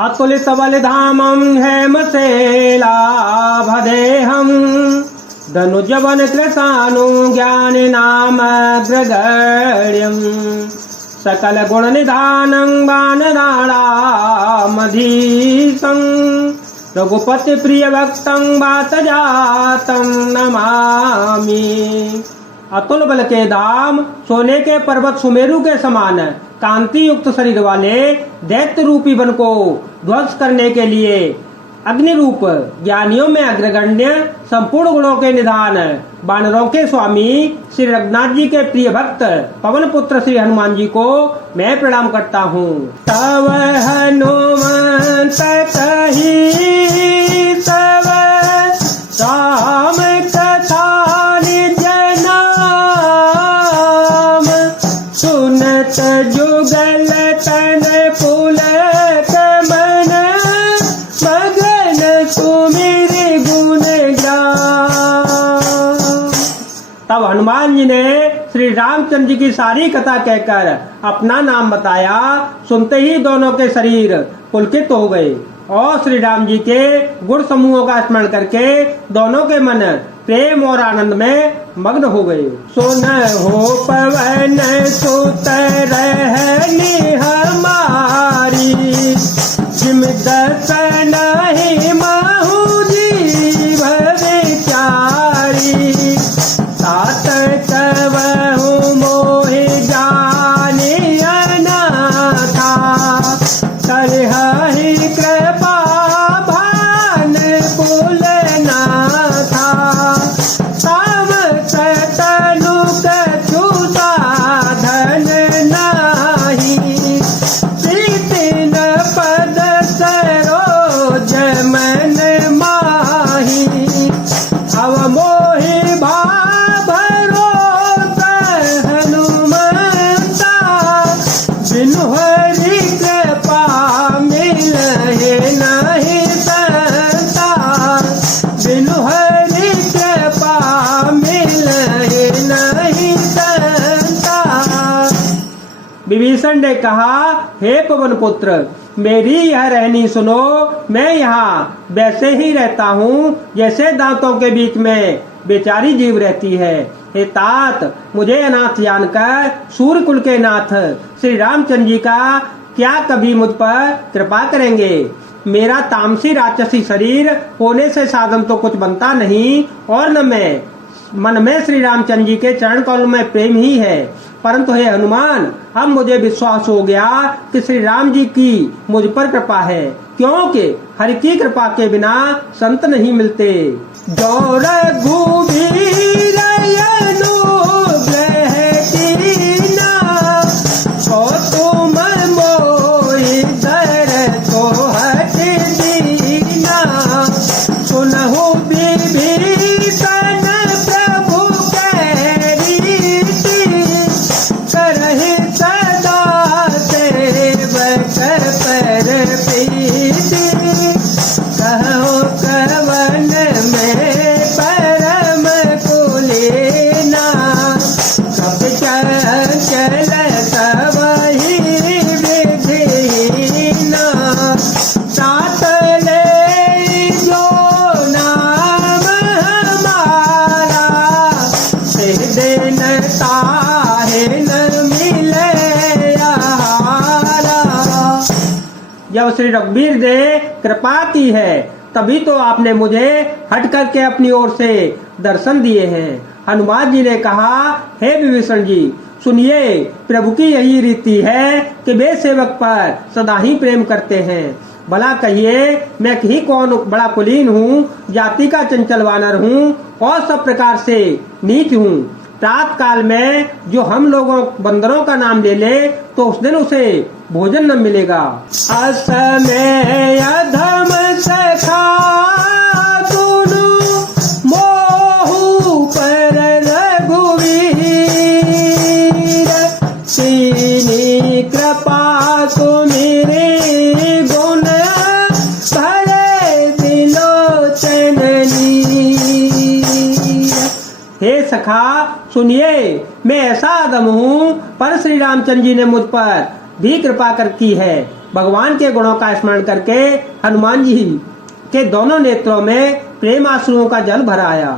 अतुलित बलिधामं हेमशैलाभदेहं धनुजवन कृशानुज्ञानिनामग्रगण्यं सकल गुण निधानं वानराणामधीशं रघुपति प्रिय भक्तं वातजातं नमामि। अतुल बल के धाम, सोने के पर्वत सुमेरु के समान कांति युक्त शरीर वाले दैत्य रूपी वन को ध्वंस करने के लिए अग्नि रूप ज्ञानियों में अग्रगण्य संपूर्ण गुणों के निधान वानरों के स्वामी श्री रघुनाथ जी के प्रिय भक्त पवन पुत्र श्री हनुमान जी को मैं प्रणाम करता हूँ। तव हनुमंत कही तव राम कथा निज नाम, सुनत जुगल तन पुलक मन मगन सुमिर गुण गान। तब हनुमान जी ने श्री रामचंद्र जी की सारी कथा कहकर अपना नाम बताया। सुनते ही दोनों के शरीर पुलकित हो गए और श्री राम जी के गुण समूहों का स्मरण करके दोनों के मन प्रेम और आनंद में मग्न हो गए। सुन हो पवन सुत रहनी हमारी, जिम दर्शन ही महु जीव विचारी, तात कबहु मोहि जानिय अनाथा, करहि कृपा भान कुल नाथा, तब तनु कछु साधन नाही, प्रीतिन पद सरोज मन माही, अब मोहि भरोसा हनुमंता, बिनु हरि कृपा मिलहि नहीं संता, बिनु हरि कृपा मिलहि नहीं संता। विभीषण ने कहा, हे पवन पुत्र, मेरी यह रहनी सुनो। मैं यहाँ वैसे ही रहता हूँ जैसे दांतों के बीच में बेचारी जीव रहती है। हे तात, मुझे अनाथ जानकर सूर्य कुल के नाथ श्री रामचंद्र जी का क्या कभी मुझ पर कृपा करेंगे। मेरा तामसी राक्षसी शरीर होने से साधन तो कुछ बनता नहीं और न मैं मन में श्री रामचंद्र जी के चरण कमल में प्रेम ही है। परंतु हे हनुमान, अब मुझे विश्वास हो गया कि श्री राम जी की मुझ पर कृपा है, क्योंकि हरि की कृपा के बिना संत नहीं मिलते। जो रघुबीर अनुग्रह कीना, सो तुम मोहि दरसो हठ दीना, सुनहु विभीषण प्रभु कह रीति, करहि सदा सेवक पर प्रीति, कहो कवन में परम कुलीना, कब चंचल सबहि विधिहीना, तात ले जो नाम हमारा, से दिन ताहे न मिले आहारा। जब श्री रघुवीर ने कृपा की है तभी तो आपने मुझे हट करके अपनी ओर से दर्शन दिए हैं। हनुमान जी ने कहा, हे विभीषण जी, सुनिए, प्रभु की यही रीति है कि वे सेवक पर सदा ही प्रेम करते हैं। भला कहिए, मैं ही कौन बड़ा कुलीन हूँ, जाति का चंचल वानर हूँ और सब प्रकार से नीच हूँ। प्रातः काल में जो हम लोगों बंदरों का नाम ले ले तो उस दिन उसे भोजन न मिलेगा। असमय अधम सखा सुनु, मोहु पर रघुवीर, सीनी कृपा सुमिरे गुण भरे दिलोचननी। हे सखा, सुनिए, मैं ऐसा आदम हूँ पर श्री रामचंद्र जी ने मुझ पर भी कृपा कर की है। भगवान के गुणों का स्मरण करके हनुमान जी के दोनों नेत्रों में प्रेम आंसुओं का जल भर आया।